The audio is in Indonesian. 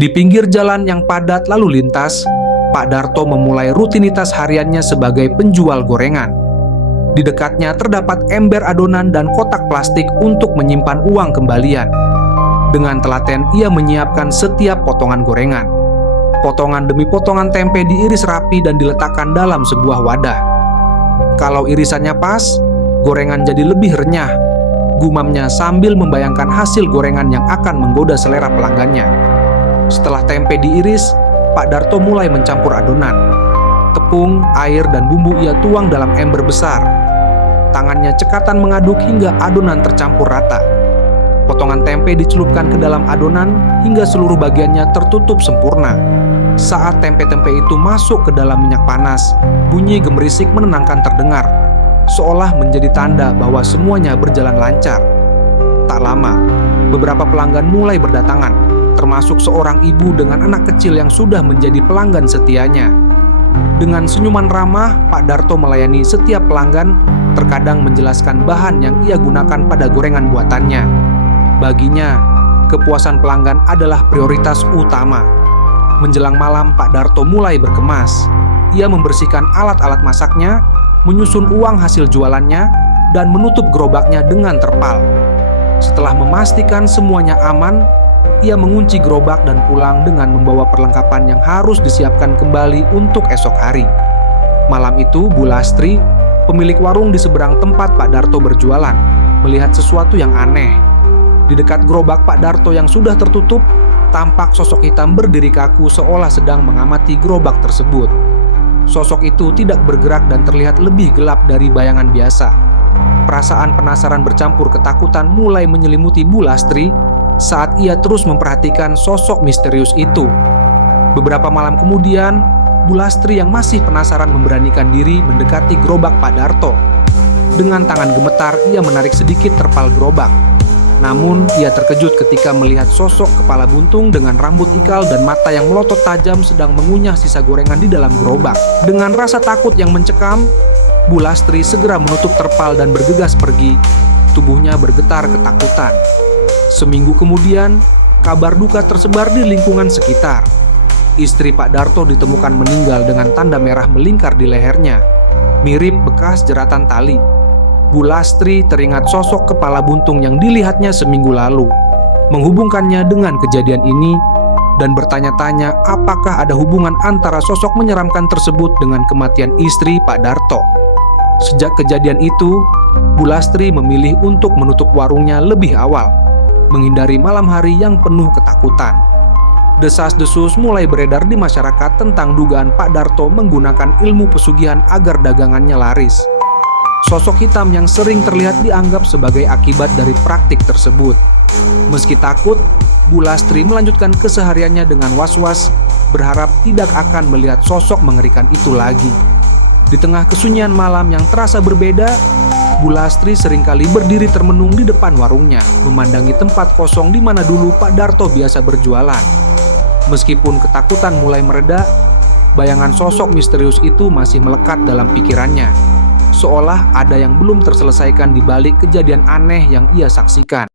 Di pinggir jalan yang padat lalu lintas, Pak Darto memulai rutinitas hariannya sebagai penjual gorengan. Di dekatnya terdapat ember adonan dan kotak plastik untuk menyimpan uang kembalian. Dengan telaten ia menyiapkan setiap potongan gorengan. Potongan demi potongan tempe diiris rapi dan diletakkan dalam sebuah wadah. Kalau irisannya pas, gorengan jadi lebih renyah, gumamnya sambil membayangkan hasil gorengan yang akan menggoda selera pelanggannya. Setelah tempe diiris, Pak Darto mulai mencampur adonan. Tepung, air, dan bumbu ia tuang dalam ember besar. Tangannya cekatan mengaduk hingga adonan tercampur rata. Potongan tempe dicelupkan ke dalam adonan hingga seluruh bagiannya tertutup sempurna. Saat tempe-tempe itu masuk ke dalam minyak panas, bunyi gemerisik menenangkan terdengar, seolah menjadi tanda bahwa semuanya berjalan lancar. Tak lama, beberapa pelanggan mulai berdatangan, termasuk seorang ibu dengan anak kecil yang sudah menjadi pelanggan setianya. Dengan senyuman ramah, Pak Darto melayani setiap pelanggan, terkadang menjelaskan bahan yang ia gunakan pada gorengan buatannya. Baginya, kepuasan pelanggan adalah prioritas utama. Menjelang malam, Pak Darto mulai berkemas. Ia membersihkan alat-alat masaknya, menyusun uang hasil jualannya, dan menutup gerobaknya dengan terpal. Setelah memastikan semuanya aman, ia mengunci gerobak dan pulang dengan membawa perlengkapan yang harus disiapkan kembali untuk esok hari. Malam itu, Bu Lastri, pemilik warung di seberang tempat Pak Darto berjualan, melihat sesuatu yang aneh. Di dekat gerobak Pak Darto yang sudah tertutup, tampak sosok hitam berdiri kaku seolah sedang mengamati gerobak tersebut. Sosok itu tidak bergerak dan terlihat lebih gelap dari bayangan biasa. Perasaan penasaran bercampur ketakutan mulai menyelimuti Bu Lastri saat ia terus memperhatikan sosok misterius itu. Beberapa malam kemudian, Bu Lastri yang masih penasaran memberanikan diri mendekati gerobak Pak Darto. Dengan tangan gemetar, ia menarik sedikit terpal gerobak. Namun, ia terkejut ketika melihat sosok kepala buntung dengan rambut ikal dan mata yang melotot tajam sedang mengunyah sisa gorengan di dalam gerobak. Dengan rasa takut yang mencekam, Bu Lastri segera menutup terpal dan bergegas pergi. Tubuhnya bergetar ketakutan. Seminggu kemudian, kabar duka tersebar di lingkungan sekitar. Istri Pak Darto ditemukan meninggal dengan tanda merah melingkar di lehernya, mirip bekas jeratan tali. Bu Lastri teringat sosok kepala buntung yang dilihatnya seminggu lalu, menghubungkannya dengan kejadian ini, dan bertanya-tanya apakah ada hubungan antara sosok menyeramkan tersebut dengan kematian istri Pak Darto. Sejak kejadian itu, Bu Lastri memilih untuk menutup warungnya lebih awal, menghindari malam hari yang penuh ketakutan. Desas-desus mulai beredar di masyarakat tentang dugaan Pak Darto menggunakan ilmu pesugihan agar dagangannya laris. Sosok hitam yang sering terlihat dianggap sebagai akibat dari praktik tersebut. Meski takut, Bu Lastri melanjutkan kesehariannya dengan was-was, berharap tidak akan melihat sosok mengerikan itu lagi. Di tengah kesunyian malam yang terasa berbeda, Bu Lastri seringkali berdiri termenung di depan warungnya, memandangi tempat kosong di mana dulu Pak Darto biasa berjualan. Meskipun ketakutan mulai mereda, bayangan sosok misterius itu masih melekat dalam pikirannya, seolah ada yang belum terselesaikan di balik kejadian aneh yang ia saksikan.